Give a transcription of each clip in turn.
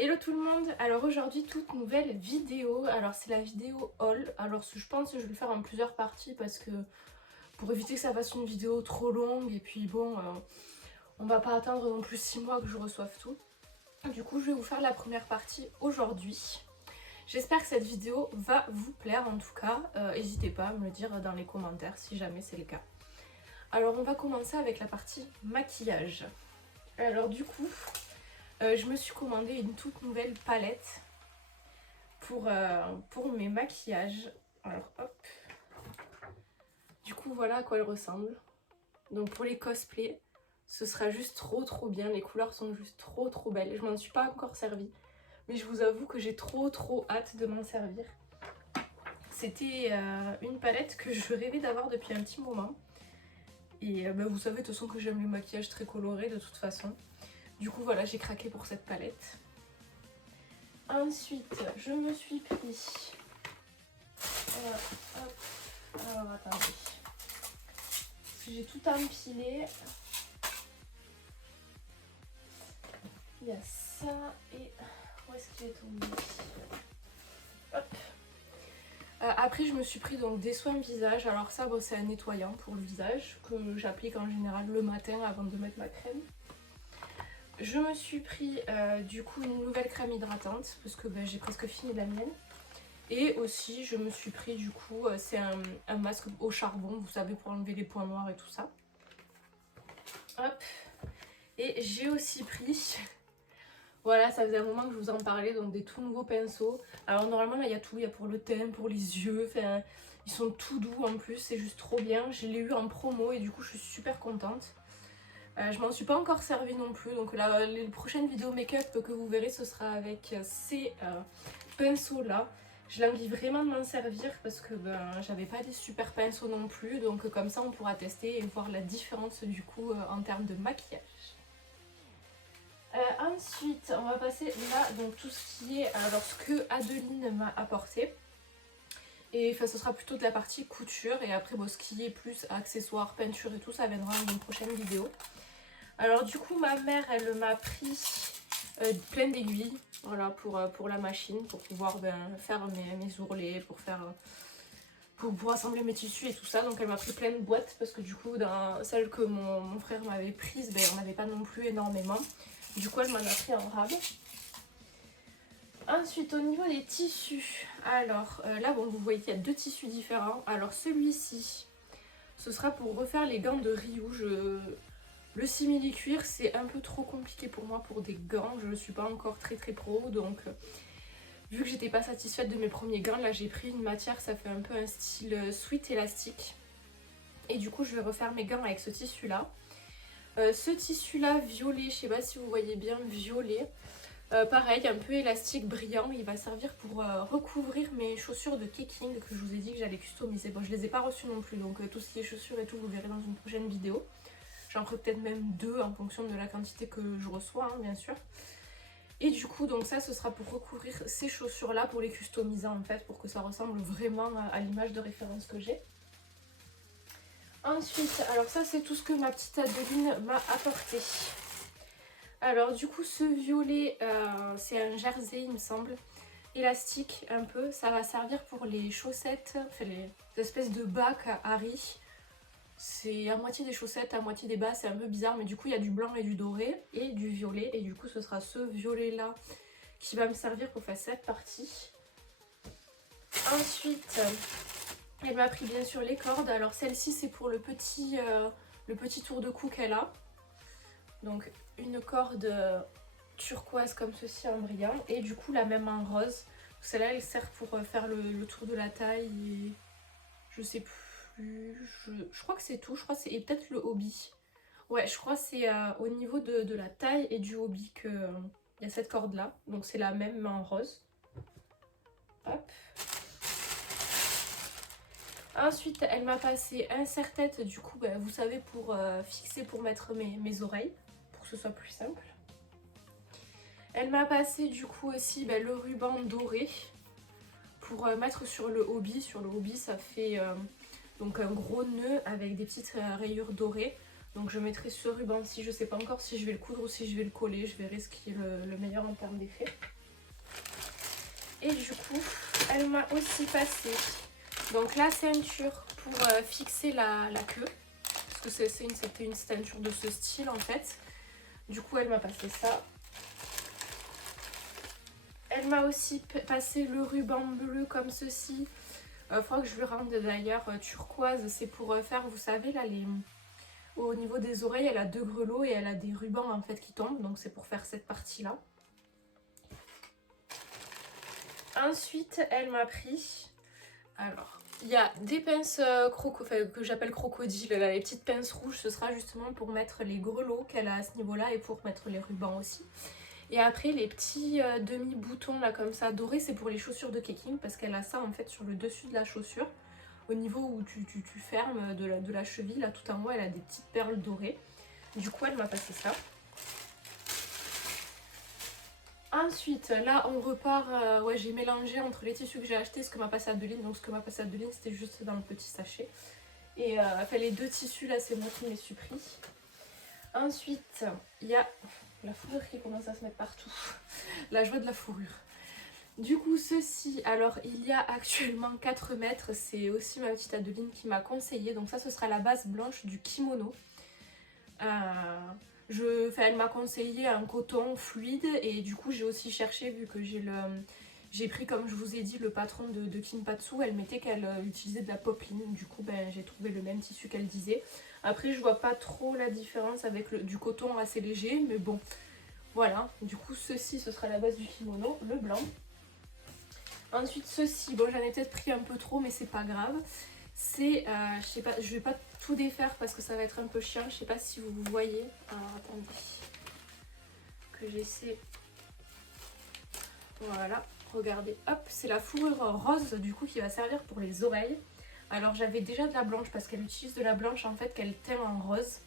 Hello tout le monde, alors aujourd'hui toute nouvelle vidéo, alors c'est la vidéo haul, alors je pense que je vais le faire en plusieurs parties parce que pour éviter que ça fasse une vidéo trop longue et puis bon, on va pas attendre non plus 6 mois que je reçoive tout. Du coup je vais vous faire la première partie aujourd'hui. J'espère que cette vidéo va vous plaire en tout cas, n'hésitez pas à me le dire dans les commentaires si jamais c'est le cas. Alors on va commencer avec la partie maquillage. Alors du coup... je me suis commandé une toute nouvelle palette pour mes maquillages. Alors hop. Du coup voilà à quoi elle ressemble. Donc pour les cosplays, ce sera juste trop bien. Les couleurs sont juste trop belles. Je m'en suis pas encore servie. Mais je vous avoue que j'ai trop hâte de m'en servir. C'était une palette que je rêvais d'avoir depuis un petit moment. Et vous savez de toute façon que j'aime les maquillages très colorés de toute façon. Du coup voilà, j'ai craqué pour cette palette. Ensuite, je me suis pris... hop, alors attendez. Parce que j'ai tout empilé. Il y a ça et... Où est-ce que j'ai tombé? Hop. Après, je me suis pris donc des soins visage. Alors ça, bon, c'est un nettoyant pour le visage que j'applique en général le matin avant de mettre ma crème. Je me suis pris du coup une nouvelle crème hydratante parce que j'ai presque fini la mienne. Et aussi je me suis pris du coup, c'est un masque au charbon, vous savez, pour enlever les points noirs et tout ça. Hop. Et j'ai aussi pris, voilà, ça faisait un moment que je vous en parlais, donc des tout nouveaux pinceaux. Alors normalement là il y a tout, il y a pour le teint, pour les yeux, enfin ils sont tout doux en plus, c'est juste trop bien. Je l'ai eu en promo et du coup je suis super contente. Je m'en suis pas encore servi non plus, donc là, les prochaines vidéos make-up que vous verrez, ce sera avec ces pinceaux là. J'ai envie vraiment de m'en servir parce que j'avais pas des super pinceaux non plus, donc comme ça on pourra tester et voir la différence du coup en termes de maquillage. Ensuite, on va passer là, donc tout ce qui est alors ce que Adeline m'a apporté. Et enfin, ce sera plutôt de la partie couture et après bon, ce qui est plus accessoires, peinture et tout, ça viendra dans une prochaine vidéo. Alors du coup ma mère elle m'a pris plein d'aiguilles, voilà, pour la machine, pour pouvoir faire mes ourlets, pour assembler mes tissus et tout ça. Donc elle m'a pris plein de boîtes parce que du coup dans celle que mon frère m'avait prise, on n'avait pas non plus énormément. Du coup elle m'en a pris en rab. Ensuite au niveau des tissus, alors là bon vous voyez qu'il y a deux tissus différents. Alors celui-ci, ce sera pour refaire les gants de Ryu. Le simili-cuir c'est un peu trop compliqué pour moi pour des gants, je ne suis pas encore très pro, donc vu que j'étais pas satisfaite de mes premiers gants, là j'ai pris une matière, ça fait un peu un style sweat élastique. Et du coup je vais refaire mes gants avec ce tissu là. Ce tissu là violet, je sais pas si vous voyez bien, violet. Pareil, un peu élastique, brillant, il va servir pour recouvrir mes chaussures de Keking que je vous ai dit que j'allais customiser. Bon je les ai pas reçues non plus, donc tout ce qui est chaussures et tout vous verrez dans une prochaine vidéo. J'en ferai peut-être même deux en fonction de la quantité que je reçois, hein, bien sûr. Et du coup, donc ça, ce sera pour recouvrir ces chaussures-là, pour les customiser en fait, pour que ça ressemble vraiment à l'image de référence que j'ai. Ensuite, alors ça, c'est tout ce que ma petite Adeline m'a apporté. Alors du coup, ce violet, c'est un jersey, il me semble, élastique un peu. Ça va servir pour les chaussettes, enfin les espèces de bas qu'a Harry. C'est à moitié des chaussettes, à moitié des bas, c'est un peu bizarre, mais du coup il y a du blanc et du doré et du violet, et du coup ce sera ce violet là qui va me servir pour faire cette partie. Ensuite, elle m'a pris bien sûr les cordes. Alors celle-ci c'est pour le petit tour de cou qu'elle a. Donc une corde turquoise comme ceci en brillant, et du coup la même en rose. Celle-là elle sert pour faire le tour de la taille et je sais plus. Je crois que c'est tout, je crois que c'est peut-être le hobby. Ouais, je crois que c'est au niveau de la taille et du hobby que il y a cette corde là. Donc c'est la même mais en rose. Hop. Ensuite, elle m'a passé un serre-tête, du coup, vous savez, pour fixer, pour mettre mes oreilles, pour que ce soit plus simple. Elle m'a passé du coup aussi le ruban doré pour mettre sur le hobby. Sur le hobby, ça fait... donc un gros nœud avec des petites rayures dorées. Donc je mettrai ce ruban-ci, je sais pas encore si je vais le coudre ou si je vais le coller, je verrai ce qui est le meilleur en termes d'effet. Et du coup, elle m'a aussi passé donc la ceinture pour fixer la queue. Parce que c'était une ceinture de ce style en fait. Du coup, elle m'a passé ça. Elle m'a aussi passé le ruban bleu comme ceci. Faudra que je lui rende d'ailleurs turquoise. C'est pour faire, vous savez, là, au niveau des oreilles, elle a 2 grelots et elle a des rubans en fait qui tombent. Donc c'est pour faire cette partie-là. Ensuite, elle m'a pris... Alors, il y a des pinces que j'appelle crocodile, là, les petites pinces rouges. Ce sera justement pour mettre les grelots qu'elle a à ce niveau-là et pour mettre les rubans aussi. Et après les petits demi-boutons là comme ça dorés, c'est pour les chaussures de Keking parce qu'elle a ça en fait sur le dessus de la chaussure. Au niveau où tu fermes de la cheville, là tout en haut, elle a des petites perles dorées. Du coup, elle m'a passé ça. Ensuite, là on repart, ouais j'ai mélangé entre les tissus que j'ai achetés, ce que m'a passé Adeline. Donc ce que m'a passé Adeline c'était juste dans le petit sachet. Et enfin, les 2 tissus là c'est moi qui me les suis pris. Ensuite, il y a la fourrure qui commence à se mettre partout. La joie de la fourrure. Du coup, ceci, alors il y a actuellement 4 mètres. C'est aussi ma petite Adeline qui m'a conseillé. Donc ça, ce sera la base blanche du kimono. Elle m'a conseillé un coton fluide. Et du coup, j'ai aussi cherché, vu que j'ai pris, comme je vous ai dit, le patron de Kinpatsu. Elle mettait qu'elle utilisait de la popeline. Du coup, j'ai trouvé le même tissu qu'elle disait. Après, je vois pas trop la différence avec du coton assez léger. Mais bon, voilà. Du coup, ceci, ce sera la base du kimono, le blanc. Ensuite, ceci, bon, j'en ai peut-être pris un peu trop, mais c'est pas grave. C'est, je sais pas, je vais pas tout défaire parce que ça va être un peu chiant. Je sais pas si vous voyez. Alors, attendez. Que j'essaie. Voilà, regardez. Hop, c'est la fourrure rose, du coup, qui va servir pour les oreilles. Alors, j'avais déjà de la blanche parce qu'elle utilise de la blanche, en fait, qu'elle teint en rose.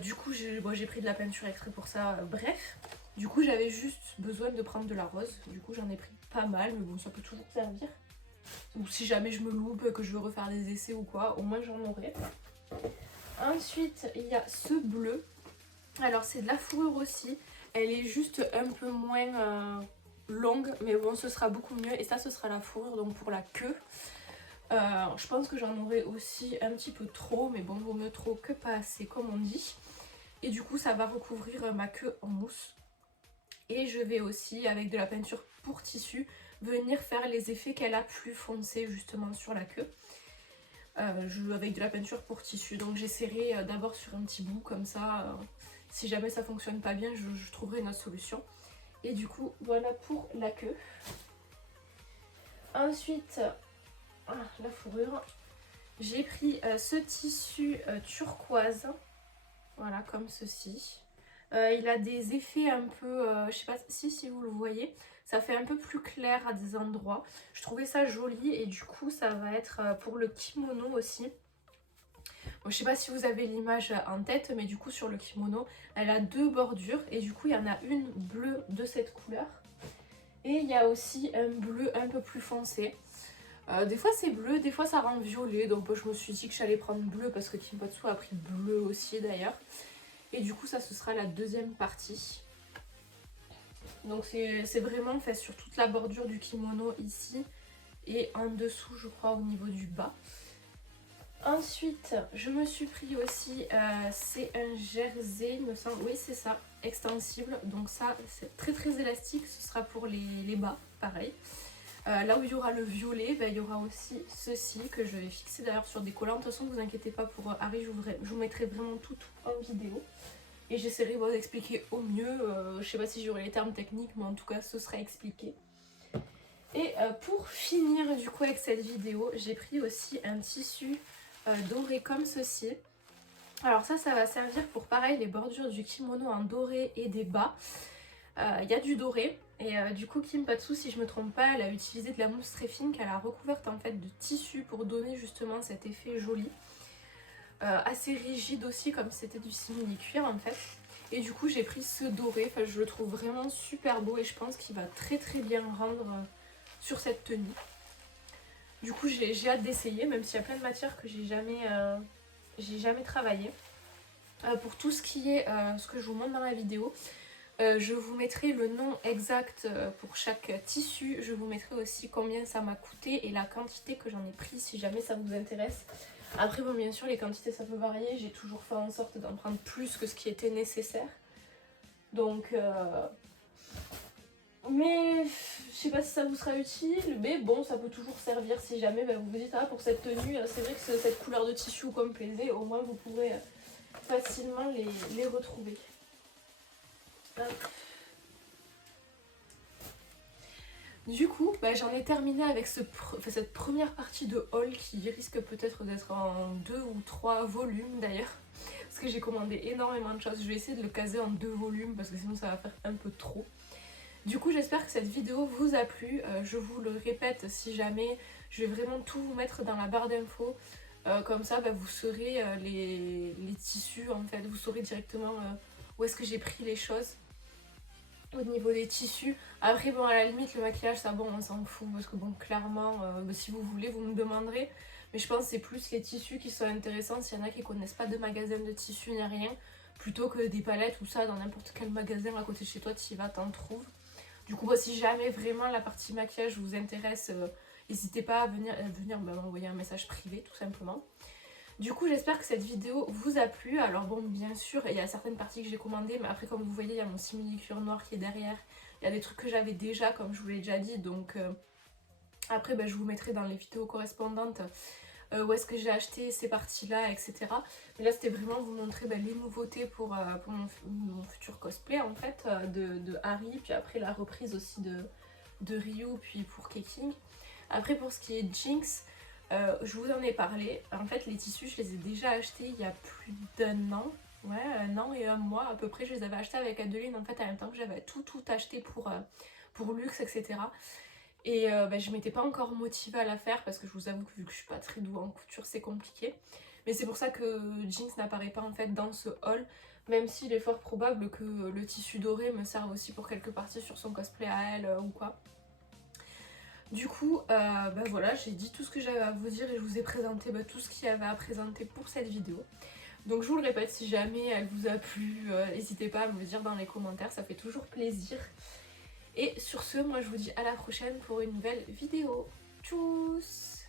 Du coup, j'ai pris de la peinture exprès pour ça. Bref, du coup, j'avais juste besoin de prendre de la rose. Du coup, j'en ai pris pas mal, mais bon, ça peut toujours servir. Ou si jamais je me loupe, que je veux refaire des essais ou quoi, au moins j'en aurai. Ensuite, il y a ce bleu. Alors, c'est de la fourrure aussi. Elle est juste un peu moins longue, mais bon, ce sera beaucoup mieux. Et ça, ce sera la fourrure donc pour la queue. Je pense que j'en aurai aussi un petit peu trop, mais bon, vaut mieux trop que pas assez, comme on dit. Et du coup, ça va recouvrir ma queue en mousse. Et je vais aussi, avec de la peinture pour tissu, venir faire les effets qu'elle a plus foncés justement sur la queue. Avec de la peinture pour tissu. Donc j'essaierai d'abord sur un petit bout, comme ça, si jamais ça fonctionne pas bien, je trouverai une autre solution. Et du coup, voilà pour la queue. Ensuite... la fourrure. J'ai pris ce tissu turquoise. Voilà, comme ceci. Il a des effets un peu... je sais pas si vous le voyez. Ça fait un peu plus clair à des endroits. Je trouvais ça joli et du coup, ça va être pour le kimono aussi. Bon, je sais pas si vous avez l'image en tête, mais du coup, sur le kimono, elle a 2 bordures. Et du coup, il y en a une bleue de cette couleur. Et il y a aussi un bleu un peu plus foncé. Des fois c'est bleu, des fois ça rend violet, donc je me suis dit que j'allais prendre bleu parce que Kinpatsu a pris bleu aussi d'ailleurs. Et du coup ça ce sera la deuxième partie. Donc c'est vraiment fait sur toute la bordure du kimono ici et en dessous je crois au niveau du bas. Ensuite je me suis pris aussi, c'est un jersey il me semble, oui c'est ça, extensible. Donc ça c'est très très élastique, ce sera pour les bas, pareil. Là où il y aura le violet, il y aura aussi ceci que je vais fixer d'ailleurs sur des collants. De toute façon, ne vous inquiétez pas pour Harry, je vous mettrai vraiment tout en vidéo. Et j'essaierai d'expliquer au mieux. Je sais pas si j'aurai les termes techniques, mais en tout cas, ce sera expliqué. Et pour finir du coup avec cette vidéo, j'ai pris aussi un tissu doré comme ceci. Alors ça va servir pour pareil les bordures du kimono en doré et des bas. Il y a du doré et du coup Kinpatsu, si je me trompe pas, elle a utilisé de la mousse très fine qu'elle a recouverte en fait de tissu pour donner justement cet effet joli. Assez rigide aussi comme c'était du simili cuir en fait. Et du coup j'ai pris ce doré, enfin, je le trouve vraiment super beau et je pense qu'il va très très bien rendre sur cette tenue. Du coup j'ai hâte d'essayer, même s'il y a plein de matières que j'ai jamais travaillé. Pour tout ce qui est ce que je vous montre dans la vidéo, je vous mettrai le nom exact pour chaque tissu. Je vous mettrai aussi combien ça m'a coûté et la quantité que j'en ai pris si jamais ça vous intéresse. Après bon, bien sûr les quantités ça peut varier, j'ai toujours fait en sorte d'en prendre plus que ce qui était nécessaire. Donc mais je sais pas si ça vous sera utile, mais bon ça peut toujours servir si jamais vous vous dites ah pour cette tenue c'est vrai que cette couleur de tissu quoi me plaisait, au moins vous pourrez facilement les retrouver. Hop. Du coup, j'en ai terminé avec cette première partie de haul qui risque peut-être d'être en 2 ou 3 volumes d'ailleurs. Parce que j'ai commandé énormément de choses. Je vais essayer de le caser en 2 volumes parce que sinon ça va faire un peu trop. Du coup, j'espère que cette vidéo vous a plu. Je vous le répète, si jamais, je vais vraiment tout vous mettre dans la barre d'infos. Comme ça, vous saurez les tissus en fait. Vous saurez directement où est-ce que j'ai pris les choses. Au niveau des tissus. Après bon à la limite le maquillage ça bon on s'en fout parce que bon clairement si vous voulez vous me demanderez, mais je pense que c'est plus les tissus qui sont intéressants s'il y en a qui connaissent pas de magasin de tissus ni rien, plutôt que des palettes ou ça dans n'importe quel magasin à côté de chez toi tu y vas t'en trouves. Du coup si jamais vraiment la partie maquillage vous intéresse, n'hésitez pas à venir m'envoyer un message privé tout simplement. Du coup j'espère que cette vidéo vous a plu. Alors bon bien sûr il y a certaines parties que j'ai commandées, mais après comme vous voyez il y a mon simili-cuir noir qui est derrière. Il y a des trucs que j'avais déjà comme je vous l'ai déjà dit, donc après je vous mettrai dans les vidéos correspondantes où est-ce que j'ai acheté ces parties là etc. Mais là c'était vraiment vous montrer les nouveautés pour mon futur cosplay en fait de Harry, puis après la reprise aussi de Ryu, puis pour Keking. Après pour ce qui est Jinx, je vous en ai parlé. En fait, les tissus, je les ai déjà achetés il y a plus d'un an. Ouais, un an et un mois à peu près. Je les avais achetés avec Adeline en fait en même temps que j'avais tout acheté pour luxe, etc. Et je m'étais pas encore motivée à la faire parce que je vous avoue que vu que je suis pas très douée en couture, c'est compliqué. Mais c'est pour ça que Jinx n'apparaît pas en fait dans ce haul. Même s'il est fort probable que le tissu doré me serve aussi pour quelques parties sur son cosplay à elle ou quoi. Du coup, voilà, j'ai dit tout ce que j'avais à vous dire et je vous ai présenté tout ce qu'il y avait à présenter pour cette vidéo. Donc je vous le répète, si jamais elle vous a plu, n'hésitez pas à me le dire dans les commentaires, ça fait toujours plaisir. Et sur ce, moi je vous dis à la prochaine pour une nouvelle vidéo. Tchuss!